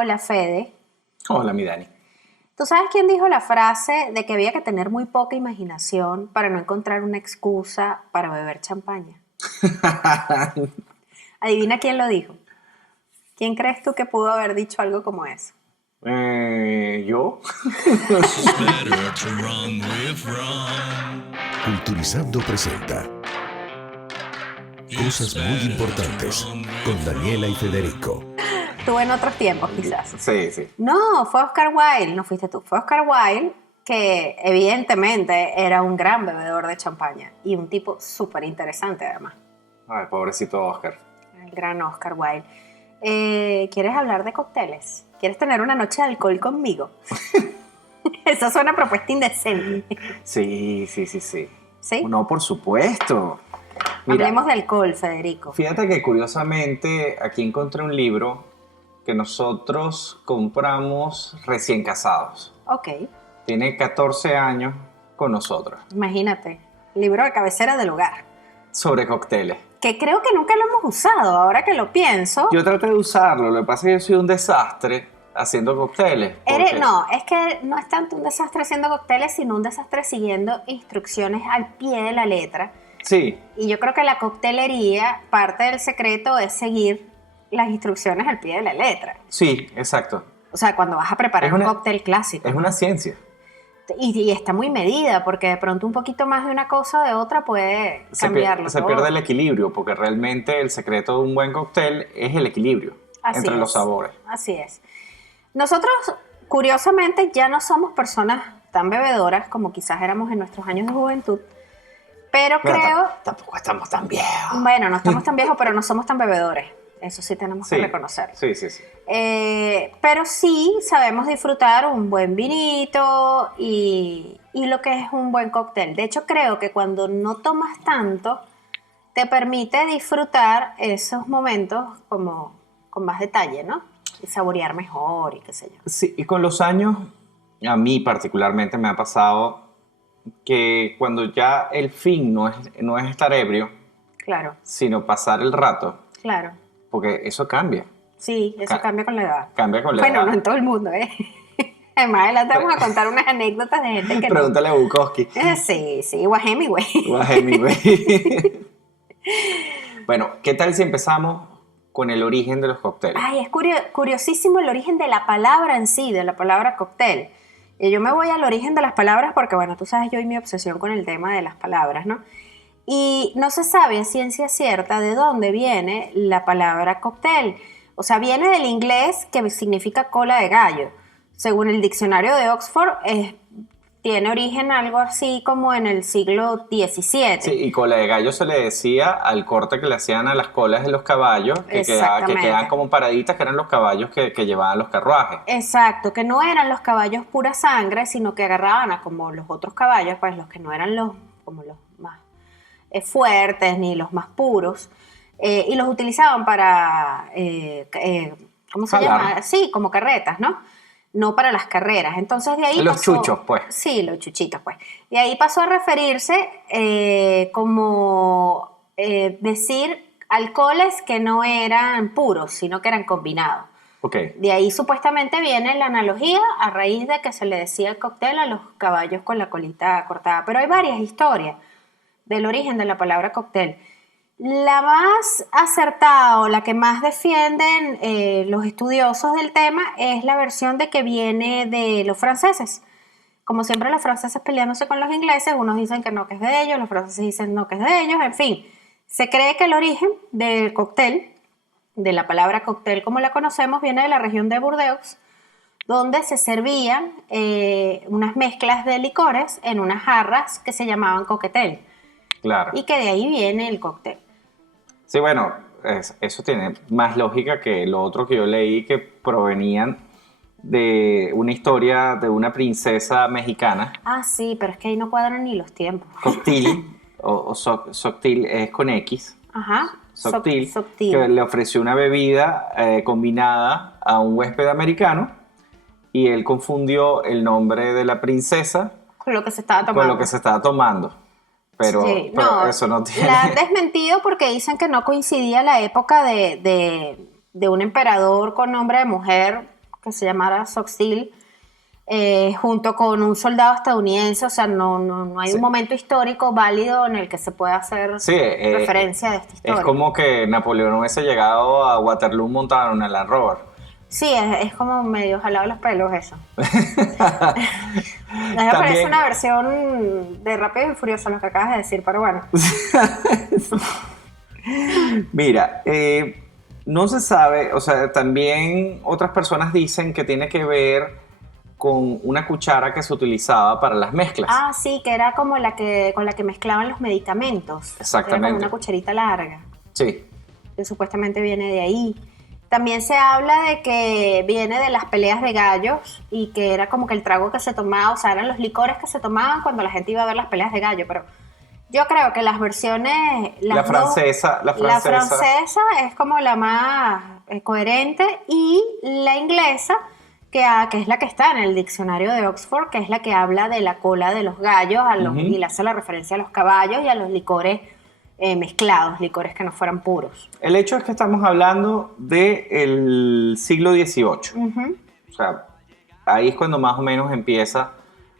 Hola Fede. Hola, mi Dani. ¿Tú sabes quién dijo la frase de que había que tener muy poca imaginación para no encontrar una excusa para beber champaña? Adivina quién lo dijo. ¿Quién crees tú que pudo haber dicho algo como eso? ¿Yo? Culturizando presenta Cosas muy importantes con Daniela y Federico. Tú en otros tiempos, quizás. Sí. No, fue Oscar Wilde, no fuiste tú. Fue Oscar Wilde, que evidentemente era un gran bebedor de champaña y un tipo súper interesante además. Ay, pobrecito Oscar. El gran Oscar Wilde. ¿Quieres hablar de cócteles? ¿Quieres tener una noche de alcohol conmigo? Eso suena a propuesta indecente. Sí. ¿Sí? No, por supuesto. Mira, Hablemos de alcohol, Federico. fíjate que curiosamente aquí encontré un libro que nosotros compramos recién casados. Ok, Tiene 14 años con nosotros. imagínate. Libro de cabecera del hogar. Sobre cócteles. Que creo que nunca lo hemos usado, ahora que lo pienso. Yo traté de usarlo, lo que pasa es que yo soy un desastre haciendo cócteles. No, es que no es tanto un desastre haciendo cócteles, sino un desastre siguiendo instrucciones al pie de la letra. Sí, Y yo creo que la coctelería, parte del secreto es seguir las instrucciones al pie de la letra. sí, exacto. O sea, cuando vas a preparar Es una- un cóctel clásico. Es una ciencia. Y está muy medida, porque de pronto un poquito más de una cosa o de otra puede cambiarlo Se todo. pierde el equilibrio, porque realmente el secreto de un buen cóctel es el equilibrio Así entre es. los sabores. Así es. Nosotros, curiosamente, ya no somos personas tan bebedoras como quizás éramos en nuestros años de juventud, pero Mira, creo... tampoco estamos tan viejos. Bueno, no estamos tan viejos, pero no somos tan bebedores. Eso sí tenemos que reconocer. Sí. Pero sí sabemos disfrutar un buen vinito y lo que es un buen cóctel. De hecho, creo que cuando no tomas tanto, te permite disfrutar esos momentos como con más detalle, ¿no? Y saborear mejor y qué sé yo. Sí, y con los años, a mí particularmente me ha pasado que cuando ya el fin no es estar ebrio, Claro, sino pasar el rato, claro. porque eso cambia. Sí, eso Ca- cambia con la edad. Cambia con la Bueno, edad. no en todo el mundo, ¿eh? Más adelante vamos a contar unas anécdotas de gente que Pregúntale a Bukowski. no. Sí, o a Hemingway. O a Hemingway. Bueno, ¿qué tal si empezamos con el origen de los cócteles? Ay, es curiosísimo el origen de la palabra en sí, de la palabra cóctel. Y yo me voy al origen de las palabras porque, bueno, tú sabes yo y mi obsesión con el tema de las palabras, ¿no? Y no se sabe a ciencia cierta de dónde viene la palabra cóctel. O sea, viene del inglés que significa cola de gallo. Según el diccionario de Oxford, tiene origen algo así como en el siglo XVII. Sí, y cola de gallo se le decía al corte que le hacían a las colas de los caballos, que Exactamente. quedaban como paraditas, que eran los caballos que llevaban los carruajes. Exacto, que no eran los caballos pura sangre, sino que agarraban a como los otros caballos, pues los que no eran como los más fuertes ni los más puros, y los utilizaban para, ¿cómo se Jalar. llama? Sí, como carretas, ¿no? No para las carreras. Entonces de ahí Los chuchos, pues. Sí, los chuchitos, pues. De ahí pasó a referirse como decir alcoholes que no eran puros, sino que eran combinados. Ok. De ahí supuestamente viene la analogía a raíz de que se le decía el cóctel a los caballos con la colita cortada. Pero hay varias historias del origen de la palabra cóctel. La más acertada o la que más defienden los estudiosos del tema es la versión de que viene de los franceses. Como siempre, los franceses peleándose con los ingleses, unos dicen que no, que es de ellos, los franceses dicen no, que es de ellos, en fin. Se cree que el origen del cóctel, de la palabra cóctel como la conocemos, viene de la región de Burdeos, donde se servían unas mezclas de licores en unas jarras que se llamaban coquetel, Claro. y que de ahí viene el cóctel. Sí, bueno, eso tiene más lógica que lo otro que yo leí, que provenían de una historia de una princesa mexicana, Ah, sí, pero es que ahí no cuadran ni los tiempos. Soctil, Soctil es con X, Ajá. Soctil, Soctil. que le ofreció una bebida combinada a un huésped americano y él confundió el nombre de la princesa Con lo que se estaba tomando. con lo que se estaba tomando. Pero, Sí, pero no, eso no tiene... la han desmentido porque dicen que no coincidía la época de un emperador con nombre de mujer que se llamara Soxil, junto con un soldado estadounidense. O sea, no hay Sí. un momento histórico válido en el que se pueda hacer Sí, referencia de esta historia. es como que Napoleón hubiese llegado a Waterloo montado en una Land Rover. Sí, es como medio jalado los pelos eso. A mí me parece También- una versión de Rápido y Furioso lo que acabas de decir, pero bueno. Mira, no se sabe, o sea, también otras personas dicen que tiene que ver con una cuchara que se utilizaba para las mezclas. Ah, sí, que era como con la que mezclaban los medicamentos. Exactamente. Era como una cucharita larga, Sí, que supuestamente viene de ahí. También se habla de que viene de las peleas de gallos y que era como que el trago que se tomaba, o sea, eran los licores que se tomaban cuando la gente iba a ver las peleas de gallo, pero yo creo que las versiones... la francesa es como la más coherente, y la inglesa, que es la que está en el diccionario de Oxford, que es la que habla de la cola de los gallos y le hace la referencia a los caballos y a los licores mezclados, licores que no fueran puros. El hecho es que estamos hablando del siglo XVIII. Ujú. O sea, ahí es cuando más o menos empieza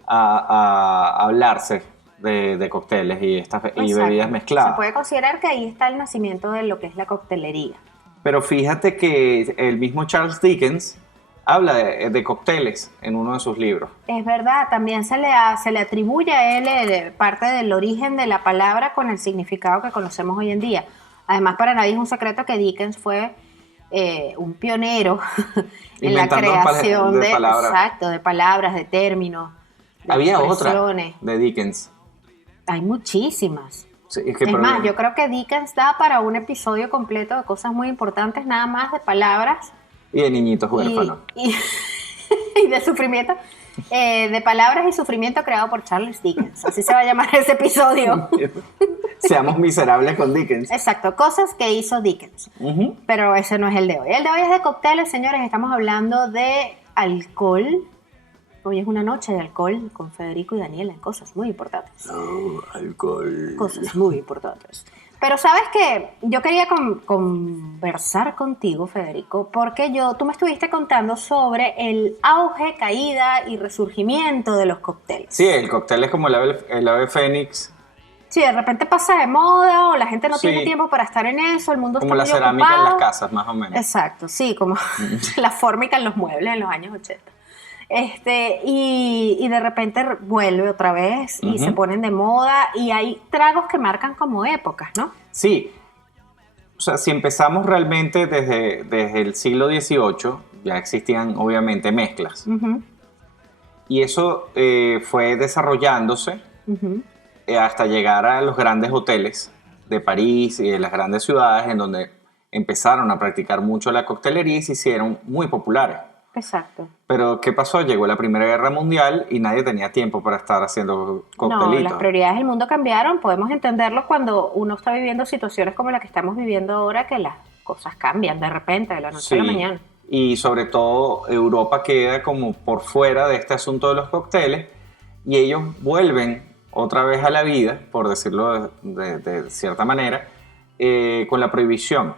a hablarse de cócteles y Exacto. bebidas mezcladas. Se puede considerar que ahí está el nacimiento de lo que es la coctelería. Pero fíjate que el mismo Charles Dickens habla de cócteles en uno de sus libros. Es verdad, también se le atribuye a él parte del origen de la palabra con el significado que conocemos hoy en día. Además, para nadie es un secreto que Dickens fue un pionero en la Inventando creación de palabras. exacto, de palabras, de términos, de Había otra expresiones. de Dickens. Hay muchísimas. Sí, es Es más, yo creo que Dickens da para un episodio completo de cosas muy importantes, nada más de palabras Y de niñitos y, huérfanos. y de sufrimiento, de palabras y sufrimiento creado por Charles Dickens. Así se va a llamar ese episodio. Seamos miserables con Dickens. Exacto, cosas que hizo Dickens. Ujú. Pero ese no es el de hoy. El de hoy es de cócteles, señores. Estamos hablando de alcohol. Hoy es una noche de alcohol con Federico y Daniela en cosas muy importantes. Alcohol. Cosas muy importantes. Pero sabes que yo quería conversar contigo, Federico, porque tú me estuviste contando sobre el auge, caída y resurgimiento de los cócteles. Sí, el cóctel es como el ave fénix, Sí, de repente pasa de moda o la gente no Sí. tiene tiempo para estar en eso, el mundo como está la muy cerámica en las ocupado. casas, más o menos. Exacto, sí, como la fórmica en los muebles en los años 80. Y de repente vuelve otra vez y Ujú. se ponen de moda y hay tragos que marcan como épocas, ¿no? Sí, o sea, si empezamos realmente desde el siglo XVIII, ya existían obviamente mezclas. Ujú, Y eso fue desarrollándose ujú. hasta llegar a los grandes hoteles de París y de las grandes ciudades en donde empezaron a practicar mucho la coctelería y se hicieron muy populares. Exacto. Pero ¿qué pasó? Llegó la Primera Guerra Mundial y nadie tenía tiempo para estar haciendo No, coctelitos. las prioridades del mundo cambiaron. Podemos entenderlo cuando uno está viviendo situaciones como la que estamos viviendo ahora, que las cosas cambian de repente, de la noche a la mañana. Y sobre todo Europa queda como por fuera de este asunto de los cócteles y ellos vuelven otra vez a la vida, por decirlo de cierta manera, con la prohibición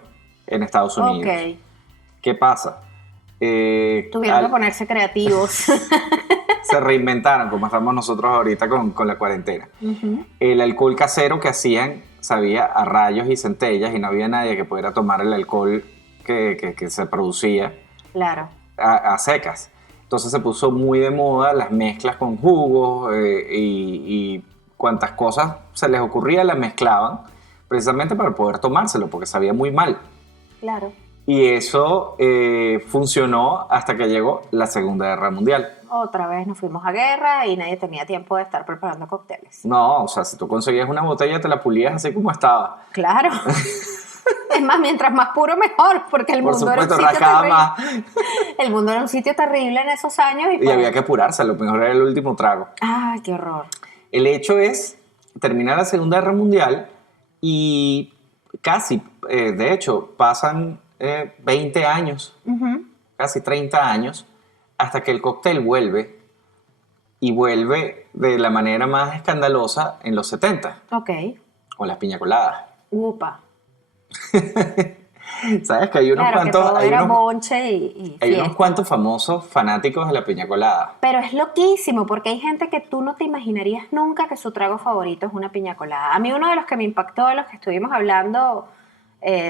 en Estados Unidos. Ok. ¿Qué pasa? Tuvieron que ponerse creativos. Se reinventaron, como estamos nosotros ahorita con la cuarentena. Ujú. El alcohol casero que hacían sabía a rayos y centellas y no había nadie que pudiera tomar el alcohol que se producía Claro. a secas. Entonces se puso muy de moda las mezclas con jugos y cuantas cosas se les ocurría las mezclaban precisamente para poder tomárselo porque sabía muy mal. Claro. Y eso funcionó hasta que llegó la Segunda Guerra Mundial. Otra vez nos fuimos a guerra y nadie tenía tiempo de estar preparando cócteles. No, o sea, si tú conseguías una botella te la pulías así como estaba. Claro. Es más, mientras más puro mejor, porque el Por mundo era un supuesto, sitio rascaba terrible. más El mundo era un sitio terrible en esos años y, y pues- había que apurarse, lo mejor era el último trago. Ay, qué horror. El hecho es terminar la Segunda Guerra Mundial y casi, de hecho, pasan 20 años, Ujú. casi 30 años, hasta que el cóctel vuelve y vuelve de la manera más escandalosa en los 70, Ok. con las piña coladas. Upa. Sabes que hay unos Claro, que cuantos, todo hay era unos, bonche y hay unos fiesta. cuantos famosos fanáticos de la piña colada. Pero es loquísimo porque hay gente que tú no te imaginarías nunca que su trago favorito es una piña colada. A mí uno de los que me impactó, de los que estuvimos hablando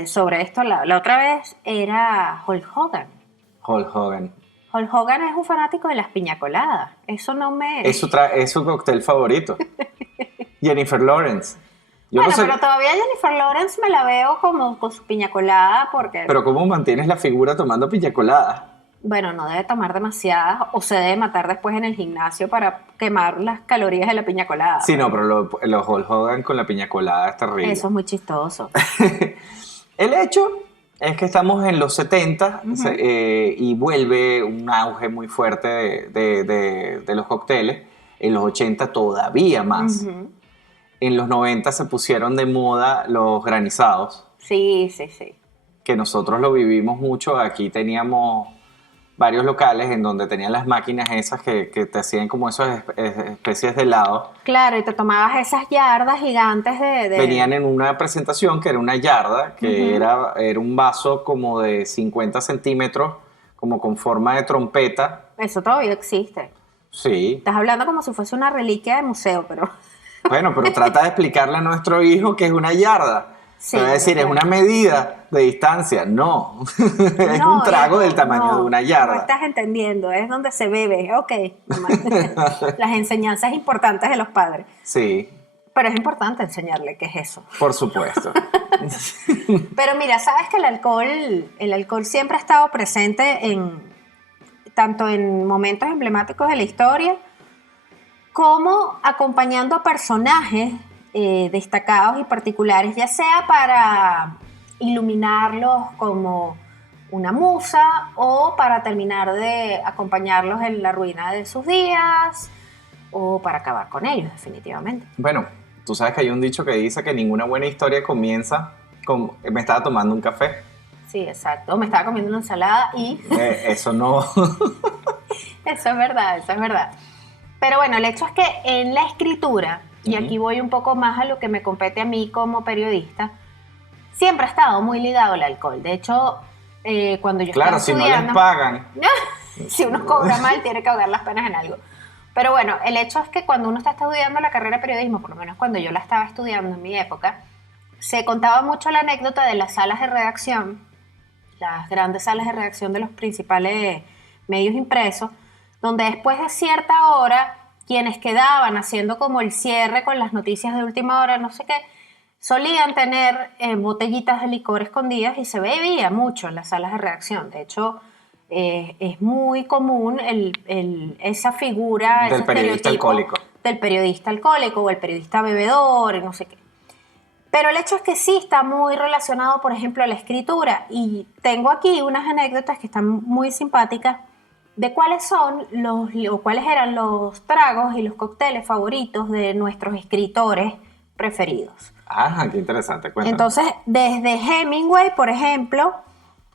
sobre esto la otra vez, era Hulk Hogan. Hulk Hogan. Hulk Hogan es un fanático de las piña coladas. Eso no me... Es su cóctel favorito. Jennifer Lawrence. Yo Bueno, no sé, pero todavía Jennifer Lawrence me la veo como con su piña colada porque, pero ¿cómo mantienes la figura tomando piña colada? bueno, no debe tomar demasiadas o se debe matar después en el gimnasio para quemar las calorías de la piña colada. Sí, no, pero los Hulk Hogan con la piña colada es terrible. Eso es muy chistoso. El hecho es que estamos en los 70 y vuelve un auge muy fuerte de los cócteles. En los 80 todavía más. Ujú. En los 90 se pusieron de moda los granizados, Sí, sí, sí. que nosotros lo vivimos mucho. Aquí teníamos varios locales en donde tenían las máquinas esas que te hacían como esas especies de helado. Claro, y te tomabas esas yardas gigantes de... Venían en una presentación que era una yarda, que Ujú. era un vaso como de 50 centímetros, como con forma de trompeta. Eso todavía existe. Sí. Estás hablando como si fuese una reliquia de museo, pero... Bueno, pero trata de explicarle a nuestro hijo que es una yarda. Sí, Te va a decir, es claro. una medida de distancia. No, es No, un trago hijo, del tamaño no, de una No yarda. estás entendiendo, es donde se bebe. Ok, mamá. Las enseñanzas importantes de los padres. Sí, Pero es importante enseñarle qué es eso. por supuesto. Pero mira, sabes que el alcohol siempre ha estado presente tanto en momentos emblemáticos de la historia como acompañando a personajes destacados y particulares, ya sea para iluminarlos como una musa o para terminar de acompañarlos en la ruina de sus días o para acabar con ellos, definitivamente. Bueno, tú sabes que hay un dicho que dice que ninguna buena historia comienza con me estaba tomando un café. Sí, exacto. Me estaba comiendo una ensalada y Eso no. eso es verdad, eso es verdad. Pero bueno, el hecho es que en la escritura, y aquí voy un poco más a lo que me compete a mí como periodista, siempre ha estado muy ligado al alcohol. De hecho, cuando yo Claro, estaba si no les estudiando... pagan. Si uno cobra mal, tiene que ahogar las penas en algo. Pero bueno, el hecho es que cuando uno está estudiando la carrera de periodismo, por lo menos cuando yo la estaba estudiando en mi época, se contaba mucho la anécdota de las salas de redacción, las grandes salas de redacción de los principales medios impresos, donde después de cierta hora, quienes quedaban haciendo como el cierre con las noticias de última hora, no sé qué, solían tener botellitas de licor escondidas y se bebía mucho en las salas de redacción. De hecho, es muy común esa figura, Del ese periodista estereotipo alcohólico. del periodista alcohólico o el periodista bebedor y no sé qué. Pero el hecho es que sí está muy relacionado, por ejemplo, a la escritura. Y tengo aquí unas anécdotas que están muy simpáticas de cuáles son o cuáles eran los tragos y los cócteles favoritos de nuestros escritores preferidos. Ajá, qué interesante. Cuéntame. Entonces, desde Hemingway, por ejemplo,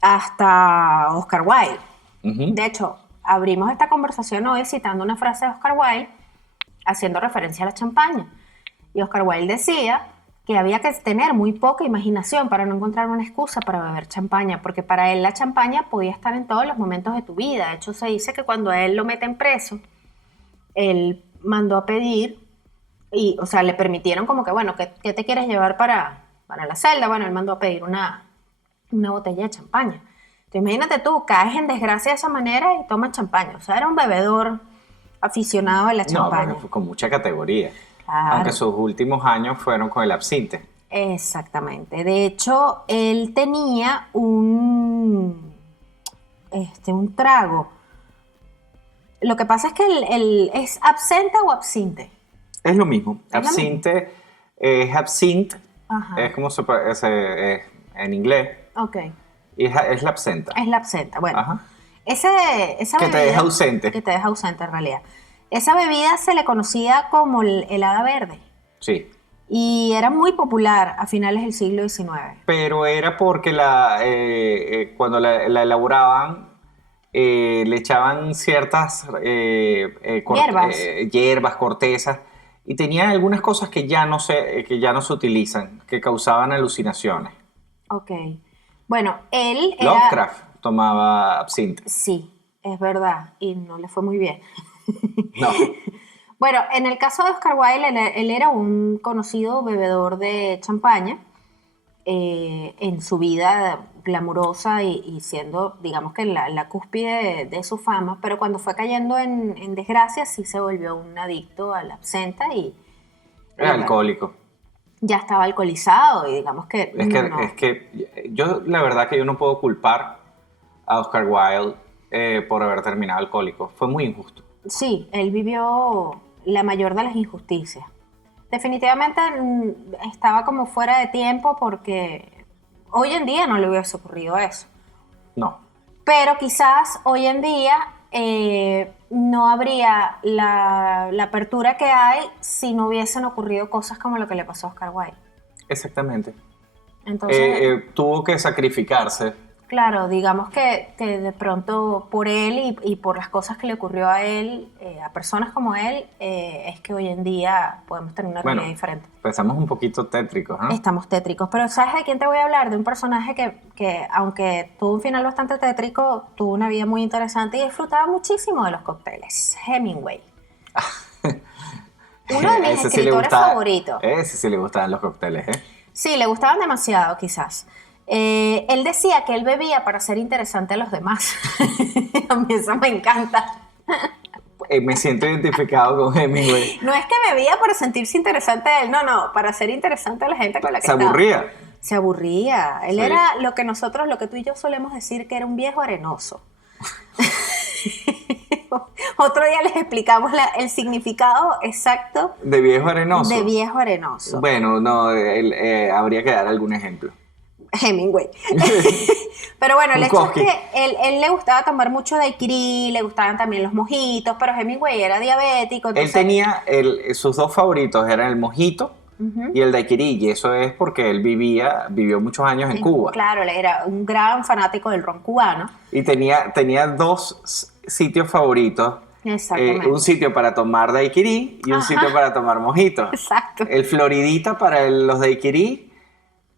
hasta Oscar Wilde. Ujú. De hecho, abrimos esta conversación hoy citando una frase de Oscar Wilde, haciendo referencia a la champaña. Y Oscar Wilde decía que había que tener muy poca imaginación para no encontrar una excusa para beber champaña, porque para él la champaña podía estar en todos los momentos de tu vida. De hecho, se dice que cuando a él lo meten preso, él mandó a pedir, o sea, le permitieron como que, bueno, ¿qué te quieres llevar para la celda? Bueno, él mandó a pedir una botella de champaña. Entonces, imagínate tú, caes en desgracia de esa manera y tomas champaña. O sea, era un bebedor aficionado a la No, champaña. pero fue con mucha categoría. Claro. Aunque sus últimos años fueron con el absinte. Exactamente. De hecho, él tenía un trago. Lo que pasa es que ¿es absenta o absinte? Es lo mismo. Es lo Absinte es absinthe, Ajá. es como en inglés, Ok. y es la absenta. Es la absenta. Bueno, Ajá. esa Que te bebida... deja ausente. Que te deja ausente en realidad. Esa bebida se le conocía como el helada verde Sí. y era muy popular a finales del siglo XIX. Pero era porque cuando la elaboraban, le echaban ciertas Hierbas. hierbas, cortezas, y tenían algunas cosas que ya no se utilizan, que causaban alucinaciones. Ok. Bueno, él era... Lovecraft tomaba absinthe. Sí, es verdad, y no le fue muy bien. No. Bueno, en el caso de Oscar Wilde, él era un conocido bebedor de champaña en su vida glamurosa y siendo, digamos que la cúspide de su fama, pero cuando fue cayendo en desgracia sí se volvió un adicto al absenta y Era alcohólico. ya estaba alcoholizado y digamos que no. Es que yo, la verdad que yo no puedo culpar a Oscar Wilde por haber terminado alcohólico. Fue muy injusto. Sí, él vivió la mayor de las injusticias. Definitivamente estaba como fuera de tiempo porque hoy en día no le hubiese ocurrido eso. No. Pero quizás hoy en día no habría la apertura que hay si no hubiesen ocurrido cosas como lo que le pasó a Oscar Wilde. Exactamente. Entonces, Tuvo que sacrificarse. claro, digamos que de pronto por él y por las cosas que le ocurrió a él, a personas como él, es que hoy en día podemos tener una realidad diferente. Pues estamos un poquito tétricos, ¿no? Estamos tétricos, pero ¿sabes de quién te voy a hablar? De un personaje que aunque tuvo un final bastante tétrico, tuvo una vida muy interesante y disfrutaba muchísimo de los cócteles. Hemingway. Uno de mis Ese sí le escritores gustaba- favoritos. Ese sí le gustaban los cócteles, ¿eh? Sí, le gustaban demasiado, quizás. Él decía que él bebía para ser interesante a los demás. A mí eso me encanta. Me siento identificado con Hemingway. No es que bebía para sentirse interesante a él, no, para ser interesante a la gente con la que Se estaba. aburría. Se aburría. Él Sí. era lo que tú y yo solemos decir que era un viejo arenoso. Otro día les explicamos el significado exacto De viejo arenoso. de viejo arenoso. Bueno, no, habría que dar algún ejemplo. Hemingway. Pero bueno, el Un hecho Koski. es que él le gustaba tomar mucho daiquiri, le gustaban también los mojitos, pero Hemingway era diabético. Él Entonces, tenía, sus dos favoritos eran el mojito y el daiquiri, y eso es porque él vivió muchos años en Cuba. Claro, él era un gran fanático del ron cubano. Y tenía dos sitios favoritos. Exactamente. Un sitio para tomar daiquiri y un Ajá. sitio para tomar mojito. Exacto. El Floridita para los daiquiri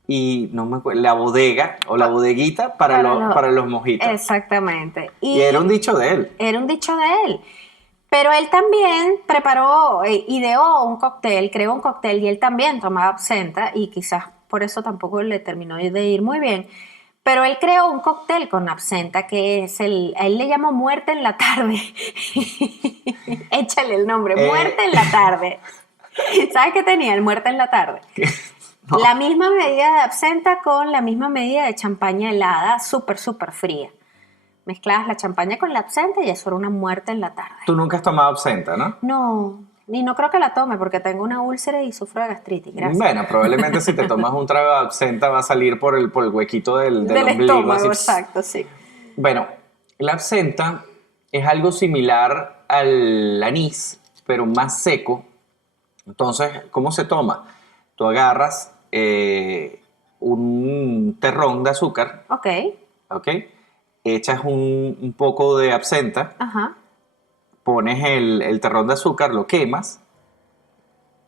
y no me acuerdo, la bodega o la bodeguita para los mojitos. Exactamente. Y era un dicho de él. Era un dicho de él. Pero él también preparó, ideó un cóctel, creó un cóctel y él también tomaba absenta y quizás por eso tampoco le terminó de ir muy bien. Pero él creó un cóctel con absenta que es a él le llamó Muerte en la Tarde. Échale el nombre, Muerte en la Tarde. ¿Sabes qué tenía el Muerte en la Tarde? No. La misma medida de absenta con la misma medida de champaña helada, súper, súper fría. Mezclabas la champaña con la absenta y eso era una muerte en la tarde. Tú nunca has tomado absenta, ¿no? No, y no creo que la tome porque tengo una úlcera y sufro de gastritis, gracias. Bueno, probablemente si te tomas un trago de absenta va a salir por el huequito del ombligo. estómago, así. exacto, sí. Bueno, la absenta es algo similar al anís, pero más seco. Entonces, ¿cómo se toma? Tú agarras un terrón de azúcar, Ok, ¿ok? Echas un poco de absenta, ajá, pones el terrón de azúcar, lo quemas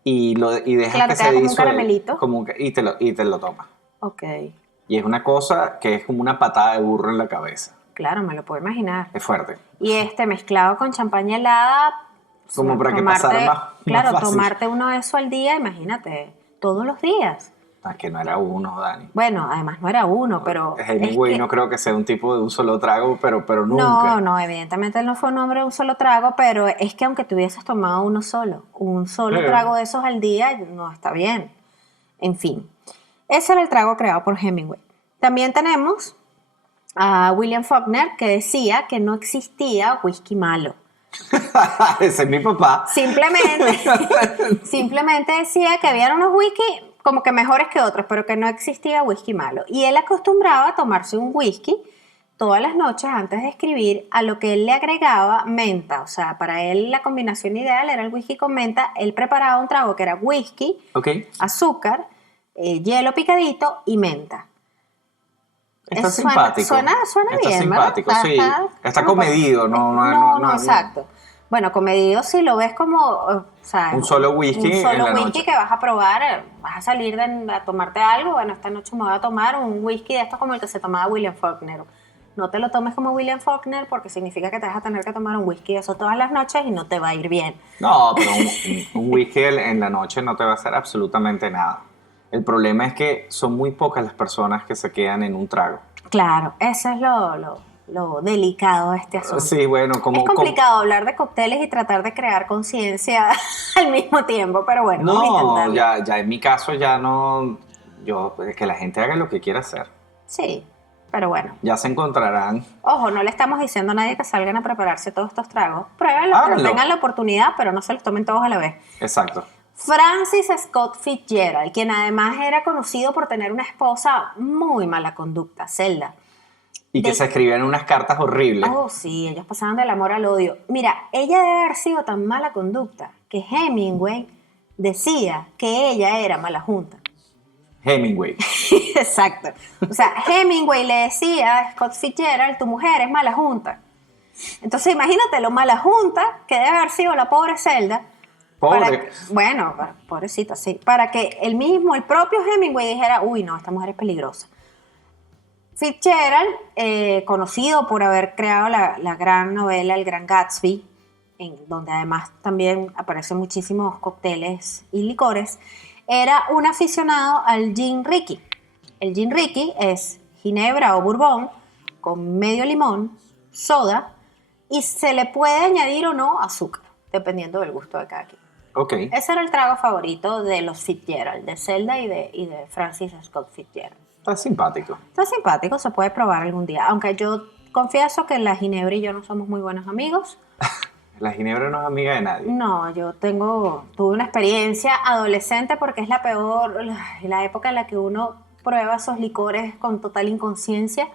y dejas Claro, que queda se como un disuelva. caramelito. Y te lo tomas. ok. Y es una cosa que es como una patada de burro en la cabeza. Claro, me lo puedo imaginar. Es fuerte. Y mezclado con champaña helada. Como para que pasara más Claro, fácil. tomarte uno de eso al día, imagínate, todos los días. Ah, que no era uno, Dani. Bueno, además no era uno, pero... Hemingway es que- no creo que sea un tipo de un solo trago, pero nunca. No, evidentemente él no fue un hombre de un solo trago, pero es que aunque te hubieses tomado un solo Sí. trago de esos al día, no está bien. En fin, ese era el trago creado por Hemingway. También tenemos a William Faulkner que decía que no existía whisky malo. Ese es mi papá. Simplemente decía que había unos whisky como que mejores que otros, pero que no existía whisky malo. Y él acostumbraba a tomarse un whisky todas las noches antes de escribir, a lo que él le agregaba menta. O sea, para él la combinación ideal era el whisky con menta. Él preparaba un trago que era whisky, Ok. azúcar, hielo picadito y menta. Está Suena simpático. bien, Está ¿verdad? simpático, sí. Está comedido, no, exacto. Bueno, comedido si lo ves como, o sea, Un solo whisky un en solo la whisky noche. que vas a probar, vas a salir a tomarte algo. Bueno, esta noche me voy a tomar un whisky de estos como el que se tomaba William Faulkner. No te lo tomes como William Faulkner porque significa que te vas a tener que tomar un whisky de eso todas las noches y no te va a ir bien. No, pero un whisky en la noche no te va a hacer absolutamente nada. El problema es que son muy pocas las personas que se quedan en un trago. Claro, eso es lo delicado de este asunto. Sí, bueno, como... Es complicado hablar de cócteles y tratar de crear conciencia al mismo tiempo, pero bueno, vamos a No, intentarlo. ya en mi caso ya no... que la gente haga lo que quiera hacer. Sí, pero bueno. Ya se encontrarán. Ojo, no le estamos diciendo a nadie que salgan a prepararse todos estos tragos. Pruébenlo cuando Háganlo. tengan la oportunidad, pero no se los tomen todos a la vez. Exacto. Francis Scott Fitzgerald, quien además era conocido por tener una esposa muy mala conducta, Zelda. Y que se escribían unas cartas horribles. Oh, sí, ellos pasaban del amor al odio. Mira, ella debe haber sido tan mala conducta que Hemingway decía que ella era mala junta. Hemingway. Exacto. O sea, Hemingway le decía a Scott Fitzgerald, tu mujer es mala junta. Entonces imagínate lo mala junta que debe haber sido la pobre Zelda. Pobre. Bueno, pobrecita, sí. Para que el propio Hemingway dijera, uy, no, esta mujer es peligrosa. Fitzgerald, conocido por haber creado la gran novela El Gran Gatsby, en donde además también aparecen muchísimos cócteles y licores, era un aficionado al gin Ricky. El gin Ricky es ginebra o bourbon con medio limón, soda, y se le puede añadir o no azúcar, dependiendo del gusto de cada quien. Ok. Ese era el trago favorito de los Fitzgerald, de Zelda y de Francis Scott Fitzgerald. Está simpático. Está simpático, se puede probar algún día. Aunque yo confieso que la ginebra y yo no somos muy buenos amigos. La ginebra no es amiga de nadie. No, tuve una experiencia adolescente porque es la época en la que uno prueba esos licores con total inconsciencia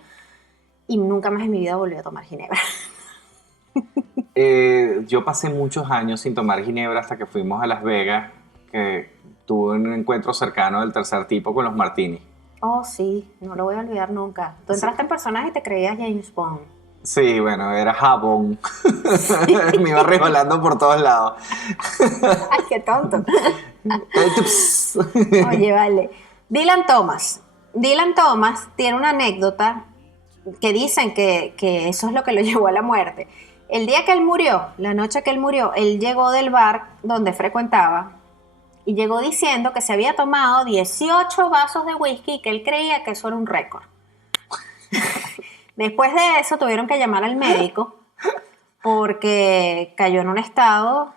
y nunca más en mi vida volví a tomar ginebra. Yo pasé muchos años sin tomar ginebra hasta que fuimos a Las Vegas, que tuve un encuentro cercano del tercer tipo con los martinis. Oh, sí, no lo voy a olvidar nunca. Tú entraste en personaje y te creías James Bond. Sí, bueno, era jabón. Me iba resbalando por todos lados. ¡Ay, qué tonto! Oye, vale. Dylan Thomas. Dylan Thomas tiene una anécdota que dicen que eso es lo que lo llevó a la muerte. El día que él murió, la noche que él murió, él llegó del bar donde frecuentaba y llegó diciendo que se había tomado 18 vasos de whisky y que él creía que eso era un récord. Después de eso tuvieron que llamar al médico porque cayó en un estado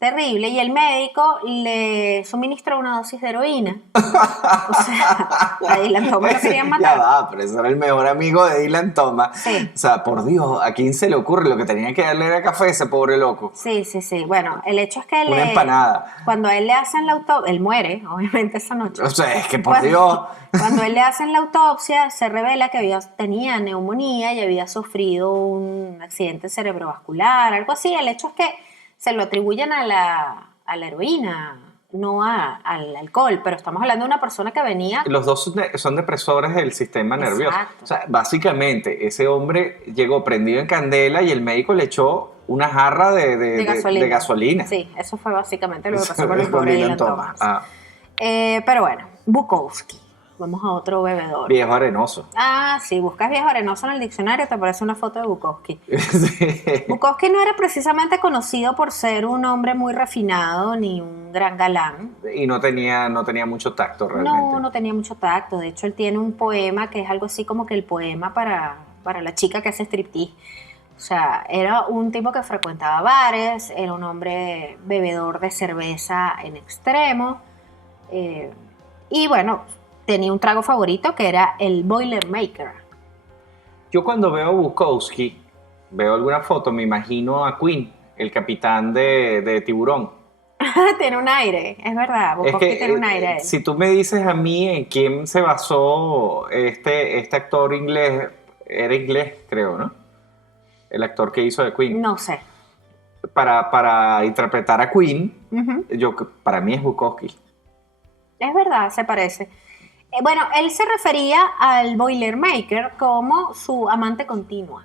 terrible y el médico le suministró una dosis de heroína. O sea, a Dylan Thomas lo querían Ya matar. va, pero ese era el mejor amigo de Dylan Thomas. Sí. O sea, por Dios, ¿a quién se le ocurre? Lo que tenía que darle era café a ese pobre loco. Sí. Bueno, el hecho es que Una empanada. cuando a él le hacen la autopsia, él muere, obviamente, esa noche. O sea, es que por Dios. Cuando él le hacen la autopsia, se revela que tenía neumonía y había sufrido un accidente cerebrovascular, algo así. El hecho es que se lo atribuyen a la heroína, no al alcohol, pero estamos hablando de una persona que venía... Los dos son depresores del sistema nervioso. Exacto. O sea, básicamente, ese hombre llegó prendido en candela y el médico le echó una jarra de gasolina. Sí, eso fue básicamente lo que pasó con el Con pobre Dylan Dylan Thomas. Ah, Pero bueno, Bukowski. Vamos a otro bebedor. viejo arenoso. Ah, sí, buscas viejo arenoso en el diccionario, te aparece una foto de Bukowski. Sí. Bukowski no era precisamente conocido por ser un hombre muy refinado ni un gran galán. Y no tenía mucho tacto realmente. No tenía mucho tacto. De hecho, él tiene un poema que es algo así como que el poema para la chica que hace striptease. O sea, era un tipo que frecuentaba bares, era un hombre bebedor de cerveza en extremo. Y bueno, tenía un trago favorito que era el Boilermaker. Yo cuando veo a Bukowski, veo alguna foto, me imagino a Queen, el capitán de Tiburón. Tiene un aire, es verdad. Bukowski tiene un aire. Si tú me dices a mí en quién se basó este actor inglés, era inglés creo, ¿no? El actor que hizo de Queen. No sé. Para interpretar a Queen, Uh-huh. para mí es Bukowski. Es verdad, se parece. Bueno, él se refería al Boilermaker como su amante continua.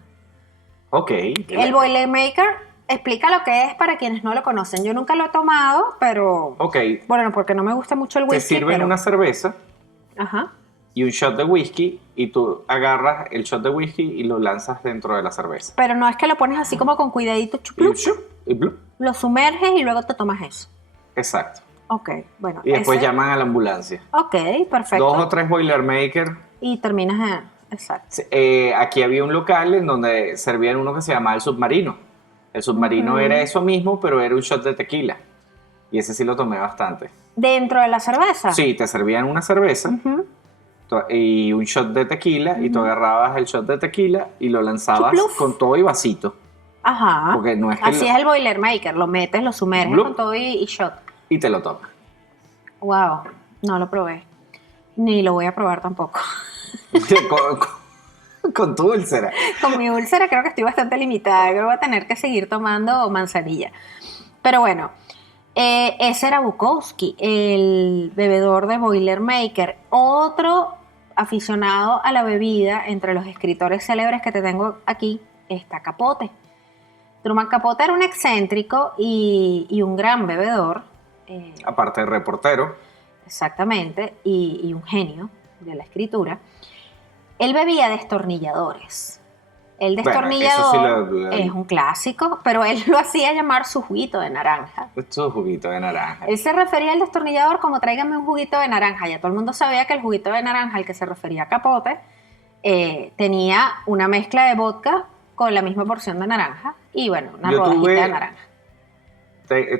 Ok. El Boilermaker explica lo que es para quienes no lo conocen. Yo nunca lo he tomado, pero... Ok, Bueno, porque no me gusta mucho el te whisky, sirven pero... una cerveza Ajá. y un shot de whisky y tú agarras el shot de whisky y lo lanzas dentro de la cerveza. Pero no es que lo pones así como con cuidadito, Y, chuplup, ¡shup! Y ¡blup! lo sumerges y luego te tomas eso. Exacto. Ok, bueno. Y después ese- llaman a la ambulancia. Ok, perfecto. 2 o 3 Boilermaker. Y terminas en... Exacto. Aquí había un local en donde servían uno que se llamaba el submarino. El submarino era eso mismo, pero era un shot de tequila. Y ese sí lo tomé bastante. ¿Dentro de la cerveza? Sí, te servían una cerveza Ujú. y un shot de tequila y tú agarrabas el shot de tequila y lo lanzabas Chupluf. con todo y vasito. Ajá. Porque no es que Así lo- es el Boilermaker. Lo metes, lo sumerges Blup. con todo y shot. y te lo tomas. Wow. No lo probé. Ni lo voy a probar tampoco. con tu úlcera. Con mi úlcera creo que estoy bastante limitada. Creo que voy a tener que seguir tomando manzanilla. Pero bueno, ese era Bukowski, el bebedor de Boilermaker. Otro aficionado a la bebida, entre los escritores célebres que te tengo aquí, está Capote. Truman Capote era un excéntrico y un gran bebedor, Aparte de reportero. exactamente, y un genio de la escritura. Él bebía destornilladores. El Bueno, destornillador eso sí lo- es un clásico, pero él lo hacía llamar su juguito de naranja. Esto es un juguito de naranja. Él se refería al destornillador como tráigame un juguito de naranja. Ya todo el mundo sabía que el juguito de naranja al que se refería a Capote tenía una mezcla de vodka con la misma porción de naranja y bueno, una Yo rodajita tuve- de naranja.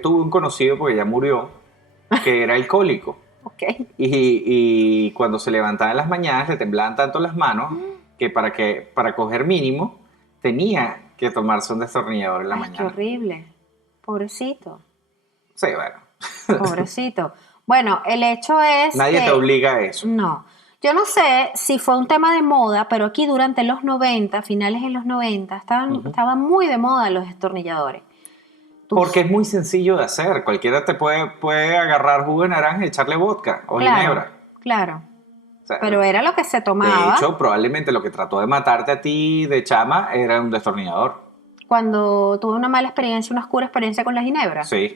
Tuve un conocido, porque ya murió, que era alcohólico. Ok. Y cuando se levantaba en las mañanas le temblaban tanto las manos que para coger mínimo tenía que tomarse un destornillador en la Ay, qué mañana. horrible. Pobrecito. Sí, bueno. Pobrecito. Bueno, el hecho es Nadie que... te obliga a eso. No. Yo no sé si fue un tema de moda, pero aquí durante los 90, finales de los 90, estaban muy de moda los destornilladores. Tú- Porque es muy sencillo de hacer. Cualquiera te puede agarrar jugo de naranja y echarle vodka o ginebra. Claro. O sea, Pero era lo que se tomaba de hecho, probablemente lo que trató de matarte a ti de chama era un destornillador. cuando tuve una mala experiencia, una oscura experiencia con la ginebra. Sí.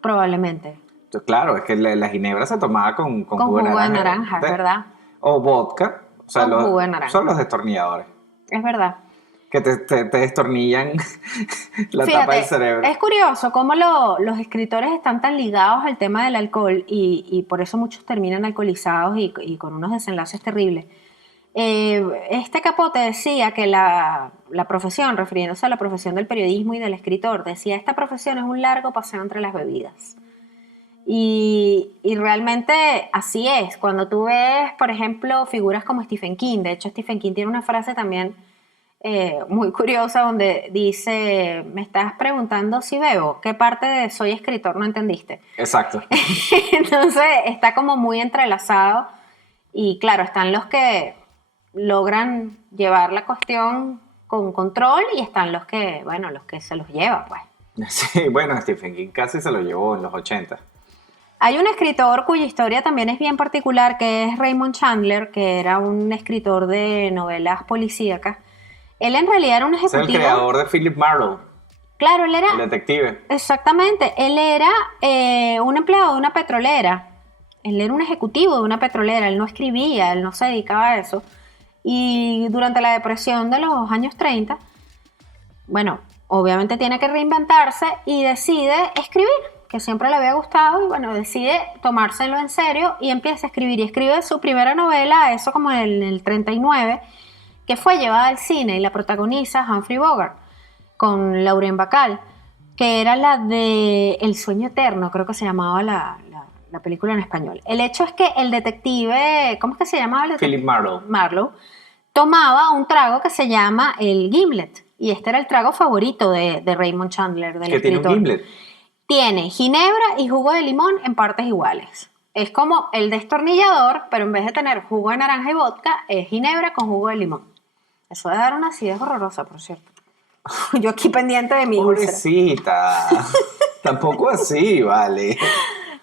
Probablemente. Entonces, claro, es que la ginebra se tomaba con Con jugo de naranja, es verdad. O vodka. O sea, Con jugo de naranja. son los destornilladores. Es verdad. Que te destornillan la Fíjate, tapa del cerebro. es curioso cómo los escritores están tan ligados al tema del alcohol y por eso muchos terminan alcoholizados y con unos desenlaces terribles. Este Capote decía que la profesión, refiriéndose a la profesión del periodismo y del escritor, decía, esta profesión es un largo paseo entre las bebidas. Y realmente así es. Cuando tú ves, por ejemplo, figuras como Stephen King, de hecho Stephen King tiene una frase también muy curiosa donde dice, me estás preguntando si bebo, ¿qué parte de soy escritor no entendiste? Exacto. Entonces está como muy entrelazado y claro, están los que logran llevar la cuestión con control y están los que, bueno, los que se los llevan, pues. Sí, bueno, Stephen King casi se lo llevó en los 80. Hay un escritor cuya historia también es bien particular, que es Raymond Chandler, que era un escritor de novelas policíacas. Él en realidad era un Es el ejecutivo. creador de Philip Marlowe, Claro, él era... el detective. Exactamente, él era un empleado de una petrolera, él era un ejecutivo de una petrolera, él no escribía, él no se dedicaba a eso. Y durante la depresión de los años 30, bueno, obviamente tiene que reinventarse y decide escribir, que siempre le había gustado, y bueno, decide tomárselo en serio y empieza a escribir. Y escribe su primera novela, eso como en el 39, que fue llevada al cine y la protagoniza Humphrey Bogart con Lauren Bacall, que era la de El sueño eterno, creo que se llamaba la película en español. El hecho es que el detective, ¿cómo es que se llamaba el detective? Philip Marlowe. Marlowe, tomaba un trago que se llama el Gimlet, y este era el trago favorito de Raymond Chandler, del Que tiene un escritor. gimlet. Tiene ginebra y jugo de limón en partes iguales. Es como el destornillador, pero en vez de tener jugo de naranja y vodka, es ginebra con jugo de limón. Eso debe dar una acidez horrorosa, por cierto. Yo aquí pendiente de mi úlcera. Pobrecita. Tampoco así, vale.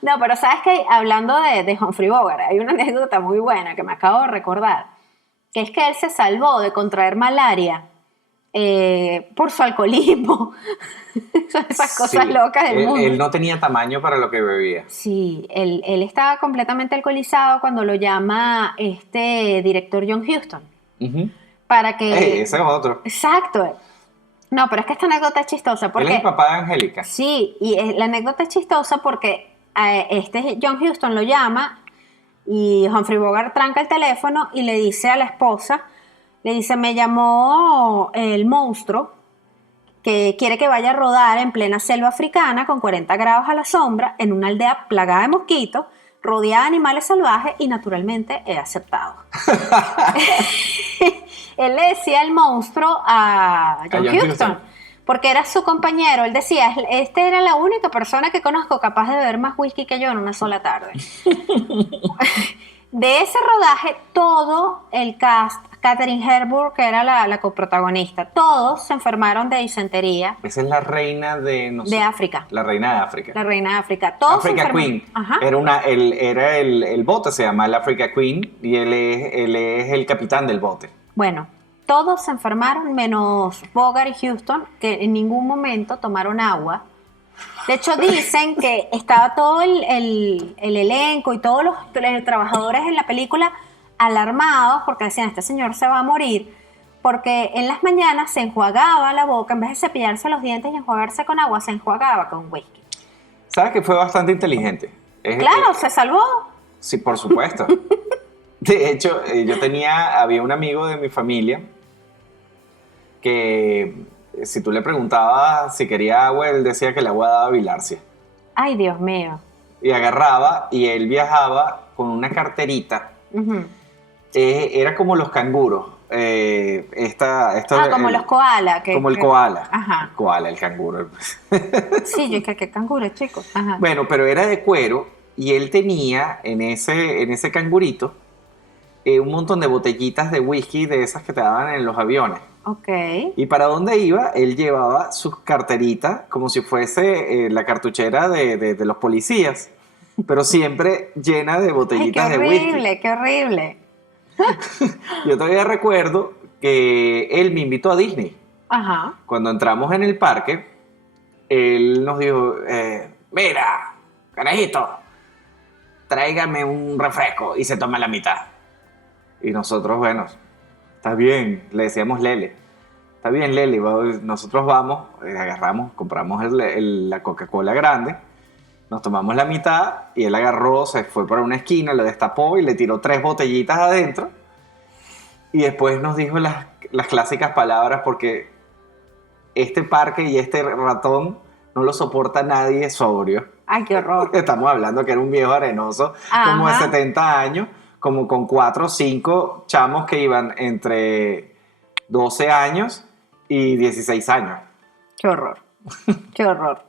No, pero sabes que hablando de Humphrey Bogart, hay una anécdota muy buena que me acabo de recordar, que es que él se salvó de contraer malaria por su alcoholismo. Esas cosas locas del mundo. Él no tenía tamaño para lo que bebía. Sí, él estaba completamente alcoholizado cuando lo llama este director John Huston. Ujú. Para que... Ese es otro. Exacto. No, pero es que esta anécdota es chistosa Él porque... es el papá de Angélica. Sí, y la anécdota es chistosa porque este John Huston lo llama y Humphrey Bogart tranca el teléfono y le dice a la esposa, le dice, me llamó el monstruo que quiere que vaya a rodar en plena selva africana con 40 grados a la sombra en una aldea plagada de mosquitos, rodeada de animales salvajes y naturalmente he aceptado. Él le decía el monstruo a John Huston, porque era su compañero. Él decía, esta era la única persona que conozco capaz de beber más whisky que yo en una sola tarde. De ese rodaje, todo el cast, Katharine Hepburn, que era la coprotagonista, todos se enfermaron de disentería. Esa es la reina de... No sé, de África. La reina de África. La reina de África. Todos Africa Queen. Ajá. Era el bote, se llama el Africa Queen, y él es el capitán del bote. Bueno, todos se enfermaron menos Bogart y Huston, que en ningún momento tomaron agua. De hecho, dicen que estaba todo el elenco y todos los trabajadores en la película alarmados porque decían, este señor se va a morir, porque en las mañanas se enjuagaba la boca, en vez de cepillarse los dientes y enjuagarse con agua, se enjuagaba con whisky. ¿Sabes que fue bastante inteligente? Claro, se salvó. Sí, por supuesto. De hecho, había un amigo de mi familia que si tú le preguntabas si quería agua, él decía que el agua daba bilharcia. Ay, Dios mío. Y agarraba y él viajaba con una carterita. Uh-huh. Era como los canguros. Como los koala. Como el koala. Ajá. El koala, el canguro. Sí, yo que canguro, chicos. Ajá. Bueno, pero era de cuero y él tenía en ese cangurito un montón de botellitas de whisky de esas que te daban en los aviones. Ok. Y para dónde iba, él llevaba sus carteritas como si fuese la cartuchera de los policías, pero siempre llena de botellitas de whisky. ¡Qué horrible! Yo todavía recuerdo que él me invitó a Disney. Ajá. Cuando entramos en el parque, él nos dijo, mira, carajito, tráigame un refresco, y se toma la mitad. Y nosotros, bueno, está bien, le decíamos Lele. Está bien, Lele, nosotros vamos, agarramos, compramos la Coca-Cola grande, nos tomamos la mitad y él agarró, se fue para una esquina, lo destapó y le tiró 3 botellitas adentro. Y después nos dijo las clásicas palabras, porque este parque y este ratón no lo soporta nadie sobrio. ¡Ay, qué horror! Estamos hablando que era un viejo arenoso, Ajá. como de 70 años, como con 4 o 5 chamos que iban entre 12 años y 16 años. ¡Qué horror! ¡Qué horror!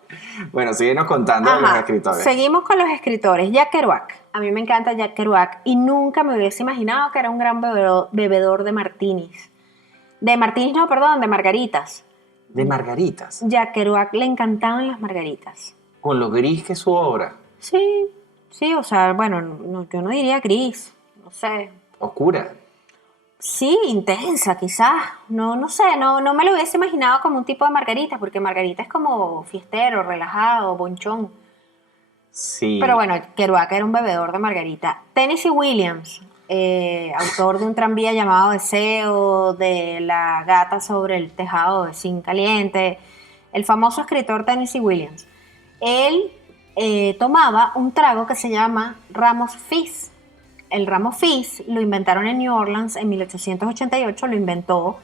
Bueno, síguenos contando de los escritores. Seguimos con los escritores. Jack Kerouac. A mí me encanta Jack Kerouac y nunca me hubiese imaginado que era un gran bebedor de martinis. De margaritas. De margaritas. Jack Kerouac le encantaban las margaritas. Con lo gris que es su obra. Sí, o sea, bueno, yo no diría gris, no sé. Oscura. Sí, intensa quizás, no sé, no me lo hubiese imaginado como un tipo de margarita, porque margarita es como fiestero, relajado, bonchón. Sí. Pero bueno, Kerouac era un bebedor de margarita. Tennessee Williams, autor de un tranvía llamado Deseo, de La gata sobre el tejado de zinc caliente, el famoso escritor Tennessee Williams. Él tomaba un trago que se llama Ramos Fizz. El Ramos Fizz lo inventaron en New Orleans en 1888, lo inventó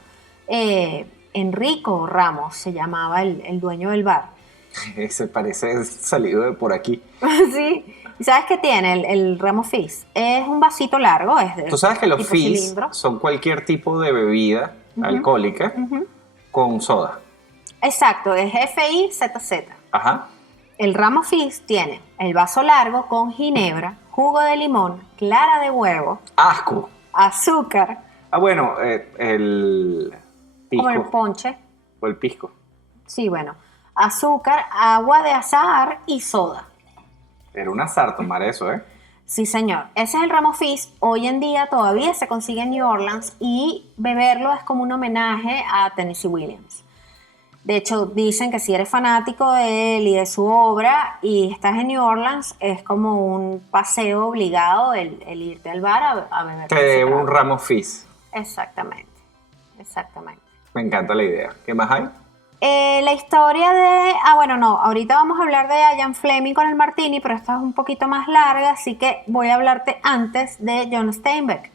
Enrico Ramos, se llamaba el dueño del bar. Se parece salido de por aquí. Sí. ¿Sabes qué tiene el Ramos Fizz? Es un vasito largo. Tú sabes que los tipo fizz cilindro. son cualquier tipo de bebida alcohólica con soda. Exacto, es FIZZ. Ajá. El Ramos Fizz tiene el vaso largo con ginebra, jugo de limón, clara de huevo, Asco. azúcar, Bueno, el pisco. como el ponche. O el pisco. Sí, bueno. Azúcar, agua de azahar y soda. Era un azar tomar eso, ¿eh? Sí, señor. Ese es el ramo Fizz. Hoy en día todavía se consigue en New Orleans y beberlo es como un homenaje a Tennessee Williams. De hecho, dicen que si eres fanático de él y de su obra y estás en New Orleans, es como un paseo obligado el irte al bar a beber. Te debo un ramo Fizz. Exactamente. Me encanta la idea. ¿Qué más hay? La historia de... bueno, no, ahorita vamos a hablar de Ian Fleming con el Martini, pero esta es un poquito más larga, así que voy a hablarte antes de John Steinbeck.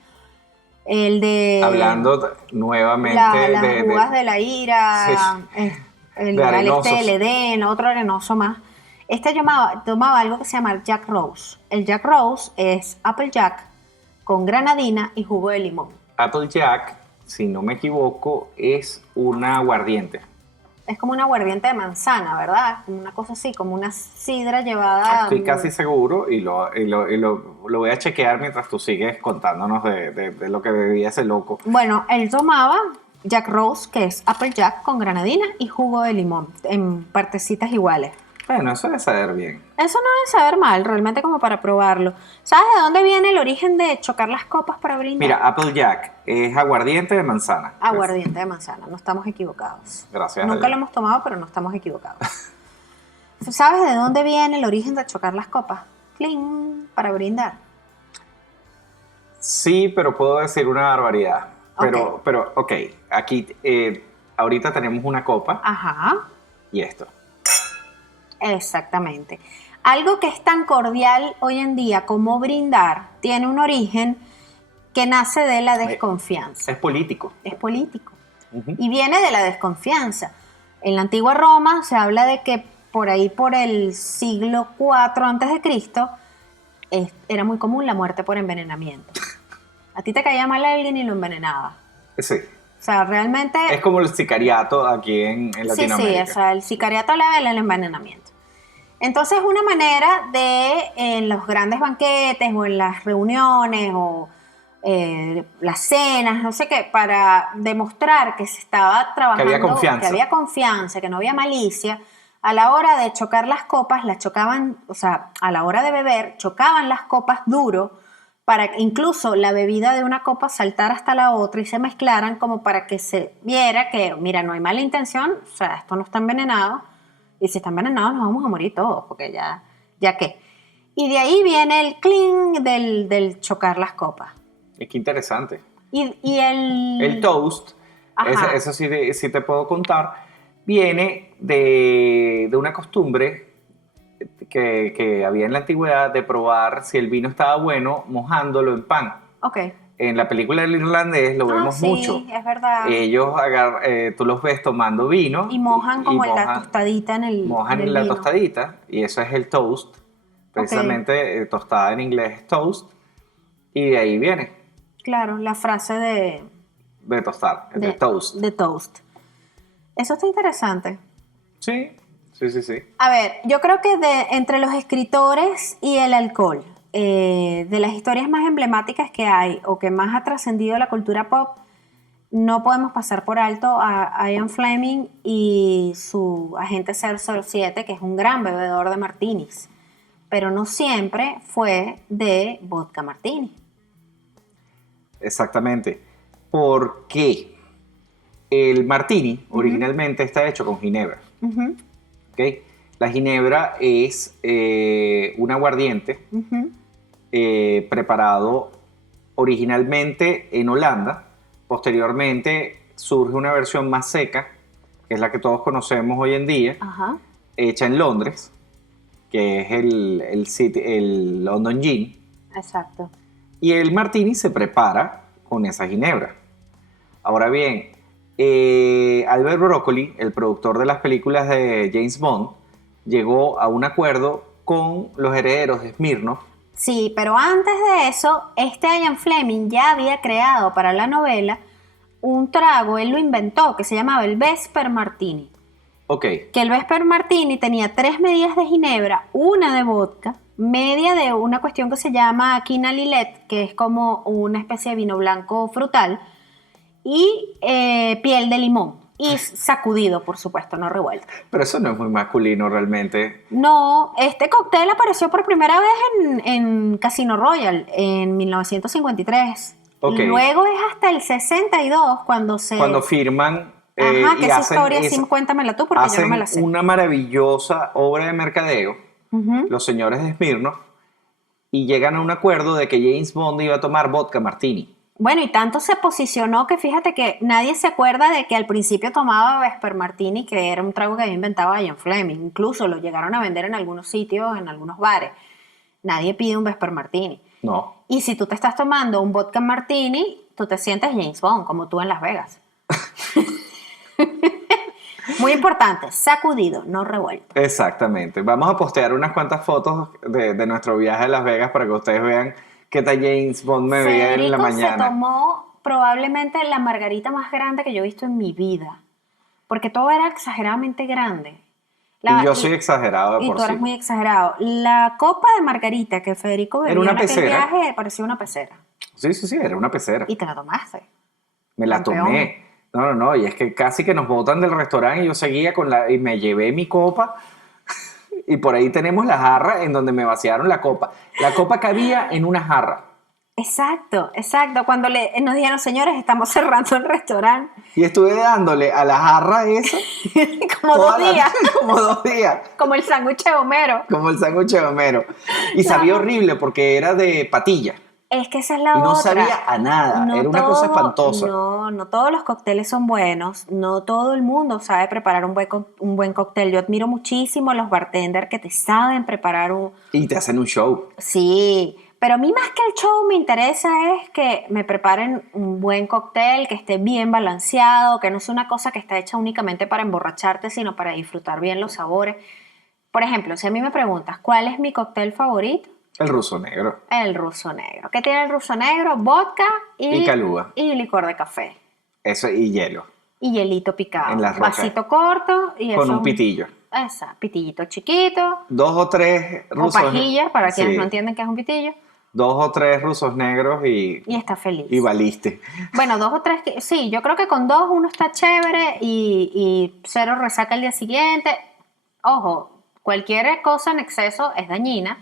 El de... Hablando nuevamente las uvas de la ira, sí, el de este arenosos. LD, otro arenoso más. Este tomaba algo que se llama Jack Rose. El Jack Rose es Apple Jack con granadina y jugo de limón. Apple Jack, si no me equivoco, es un aguardiente. Es como un aguardiente de manzana, ¿verdad? Como una cosa así, como una sidra llevada... Estoy casi seguro y lo voy a chequear mientras tú sigues contándonos de lo que bebía ese loco. Bueno, él tomaba Jack Rose, que es Apple Jack con granadina y jugo de limón, en partecitas iguales. Bueno, eso debe saber bien. Eso no debe saber mal, realmente, como para probarlo. ¿Sabes de dónde viene el origen de chocar las copas para brindar? Mira, Apple Jack es aguardiente de manzana. Aguardiente de manzana, no estamos equivocados. Gracias a Nunca Dios. lo hemos tomado, pero no estamos equivocados. ¿Sabes de dónde viene el origen de chocar las copas? ¡Cling! Para brindar. Sí, pero puedo decir una barbaridad. Pero, ok, aquí ahorita tenemos una copa Ajá. y esto. Exactamente. Algo que es tan cordial hoy en día como brindar tiene un origen que nace de la desconfianza. Es político. Es político. Ujú. Y viene de la desconfianza. En la antigua Roma se habla de que por ahí, por el siglo IV a.C., era muy común la muerte por envenenamiento. A ti te caía mal alguien y lo envenenaba. Sí. O sea, realmente... Es como el sicariato aquí en Latinoamérica. Sí, o sea, el sicariato leve, el envenenamiento. Entonces, una manera de, en los grandes banquetes o en las reuniones o las cenas, no sé qué, para demostrar que se estaba trabajando, Que había confianza, que no había malicia, a la hora de chocar las copas, las chocaban, o sea, a la hora de beber, chocaban las copas duro para que incluso la bebida de una copa saltara hasta la otra y se mezclaran como para que se viera que, mira, no hay mala intención, o sea, esto no está envenenado, y si está envenenado nos vamos a morir todos, porque ya qué. Y de ahí viene el cling del chocar las copas. Es que interesante. Y el toast, Ajá. eso sí te puedo contar, viene de una costumbre que había en la antigüedad de probar si el vino estaba bueno mojándolo en pan. Ok. En la película del irlandés lo vemos sí, mucho. es verdad. Ellos tú los ves tomando vino. Y mojan como en la mojan- tostadita en el Mojan en el en la vino. tostadita y eso es el toast. Precisamente tostada en inglés es toast y de ahí viene, Claro, la frase de tostar, de toast. de toast. Eso está interesante. Sí. A ver, yo creo que entre los escritores y el alcohol, de las historias más emblemáticas que hay o que más ha trascendido la cultura pop, no podemos pasar por alto a Ian Fleming y su agente 007, que es un gran bebedor de martinis, pero no siempre fue de vodka martini. Exactamente. Porque el martini originalmente está hecho con ginebra. Ujú, ¿Ok? La ginebra es un aguardiente ujú. preparado originalmente en Holanda. Posteriormente surge una versión más seca, que es la que todos conocemos hoy en día, Ajá. hecha en Londres, que es el London Gin. Exacto. Y el martini se prepara con esa ginebra. Ahora bien, Albert Broccoli, el productor de las películas de James Bond, llegó a un acuerdo con los herederos de Smirnoff. Sí, pero antes de eso, Ian Fleming ya había creado para la novela un trago, él lo inventó, que se llamaba el Vesper Martini. Ok, Que el Vesper Martini tenía 3 medidas de ginebra, una de vodka, media de una cuestión que se llama Quina Lillet, que es como una especie de vino blanco frutal, y piel de limón. Y sacudido, por supuesto, no revuelto. Pero eso no es muy masculino realmente. No, este cóctel apareció por primera vez en Casino Royale en 1953. Ok. Luego es hasta el 62 cuando firman Ajá, que y esa hacen, historia sí cuéntamela tú porque yo no me la sé. una maravillosa obra de mercadeo, Ujú. los señores de Smirnoff, y llegan a un acuerdo de que James Bond iba a tomar vodka martini. Bueno, y tanto se posicionó que fíjate que nadie se acuerda de que al principio tomaba Vesper Martini, que era un trago que había inventado Ian Fleming. Incluso lo llegaron a vender en algunos sitios, en algunos bares. Nadie pide un Vesper Martini. No. Y si tú te estás tomando un vodka martini, tú te sientes James Bond, como tú en Las Vegas. Muy importante, sacudido, no revuelto. Exactamente. Vamos a postear unas cuantas fotos de nuestro viaje a Las Vegas para que ustedes vean qué tal James Bond me veía en la Federico se mañana. tomó probablemente la margarita más grande que yo he visto en mi vida, porque todo era exageradamente grande. Y yo soy exagerado de Y por tú eres sí. muy exagerado. La copa de margarita que Federico bebió Era una en aquel pecera. viaje parecía una pecera. Sí, era una pecera. Y te la tomaste. Me la campeón. tomé. No, y es que casi que nos botan del restaurante y yo seguía y me llevé mi copa y por ahí tenemos la jarra en donde me vaciaron la copa. La copa cabía en una jarra. Exacto. Cuando nos dijeron, señores, estamos cerrando el restaurante. Y estuve dándole a la jarra esa Como toda 2 días. como 2 días. Como el sándwich de Homero. Como el sándwich de Homero. Y sabía horrible porque era de patilla. Es que esa es la Y no otra. sabía a nada. Era una cosa espantosa. No todos los cócteles son buenos. No todo el mundo sabe preparar un buen cóctel. Yo admiro muchísimo a los bartenders que te saben preparar un... Y te hacen un show. Sí, pero a mí más que el show me interesa es que me preparen un buen cóctel, que esté bien balanceado, que no sea una cosa que está hecha únicamente para emborracharte, sino para disfrutar bien los sabores. Por ejemplo, si a mí me preguntas, ¿cuál es mi cóctel favorito? El ruso negro. El ruso negro. ¿Qué tiene el ruso negro? Vodka Y calúa. y licor de café. Eso y hielo. Y hielito picado. En las rocas. Vasito corto y Con eso. un pitillo. Esa, pitillito chiquito. 2 o 3 rusos. O pajilla, para quienes Sí. no entienden qué es un pitillo. 2 o 3 rusos negros y está feliz. Y valiste. Bueno, 2 o 3, sí, yo creo que con 2 uno está chévere y 0 resaca el día siguiente. Ojo, cualquier cosa en exceso es dañina.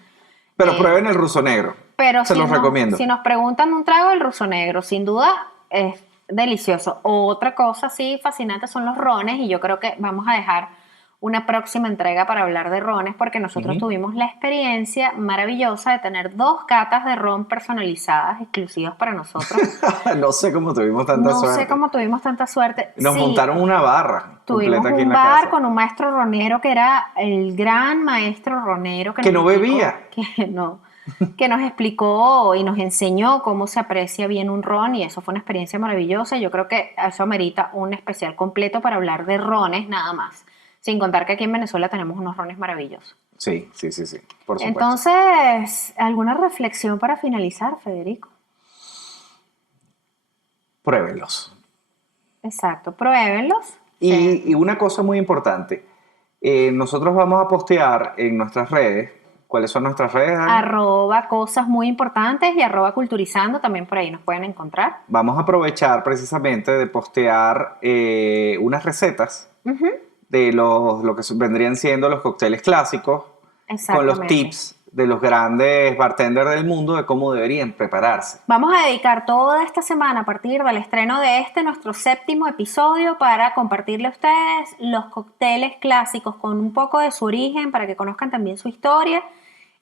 Pero prueben el ruso negro. Pero Se los recomiendo. Si nos preguntan un trago, el ruso negro, sin duda, es delicioso. Otra cosa, sí, fascinante son los rones y yo creo que vamos a dejar una próxima entrega para hablar de rones porque nosotros tuvimos la experiencia maravillosa de tener 2 catas de ron personalizadas, exclusivas para nosotros. No sé cómo tuvimos tanta suerte. No sé cómo tuvimos tanta suerte. Nos Sí, montaron una barra tuvimos completa aquí en un la bar casa. con un maestro ronero que era el gran maestro ronero Que nos no explicó- bebía. que nos explicó y nos enseñó cómo se aprecia bien un ron y eso fue una experiencia maravillosa. Yo creo que eso amerita un especial completo para hablar de rones nada más. Sin contar que aquí en Venezuela tenemos unos rones maravillosos. Sí, por supuesto. Entonces, ¿alguna reflexión para finalizar, Federico? Pruébenlos. Exacto, pruébenlos. Y una cosa muy importante, nosotros vamos a postear en nuestras redes. ¿Cuáles son nuestras redes, Dani? @cosas muy importantes y @culturizando, también por ahí nos pueden encontrar. Vamos a aprovechar precisamente de postear unas recetas de lo que vendrían siendo los cócteles clásicos, con los Exactamente. tips de los grandes bartenders del mundo de cómo deberían prepararse. Vamos a dedicar toda esta semana a partir del estreno de nuestro 7º episodio para compartirle a ustedes los cócteles clásicos con un poco de su origen para que conozcan también su historia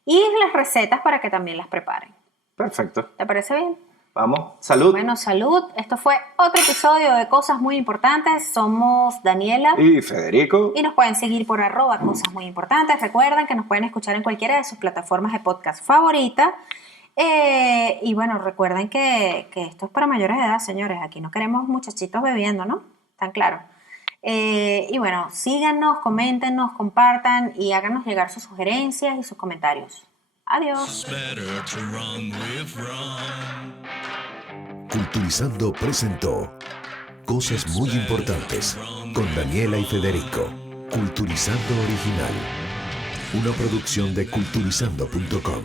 y las recetas para que también las preparen. Perfecto. ¿Te parece bien? Vamos, salud. Bueno, salud. Esto fue otro episodio de Cosas Muy Importantes. Somos Daniela. Y Federico. Y nos pueden seguir por @cosas muy importantes. Recuerden que nos pueden escuchar en cualquiera de sus plataformas de podcast favorita. Y bueno, recuerden que esto es para mayores de edad, señores. Aquí no queremos muchachitos bebiendo, ¿no? Tan claro. Y bueno, síganos, coméntenos, compartan y háganos llegar sus sugerencias y sus comentarios. Adiós. Culturizando presentó Cosas Muy Importantes con Daniela y Federico. Culturizando Original. Una producción de culturizando.com.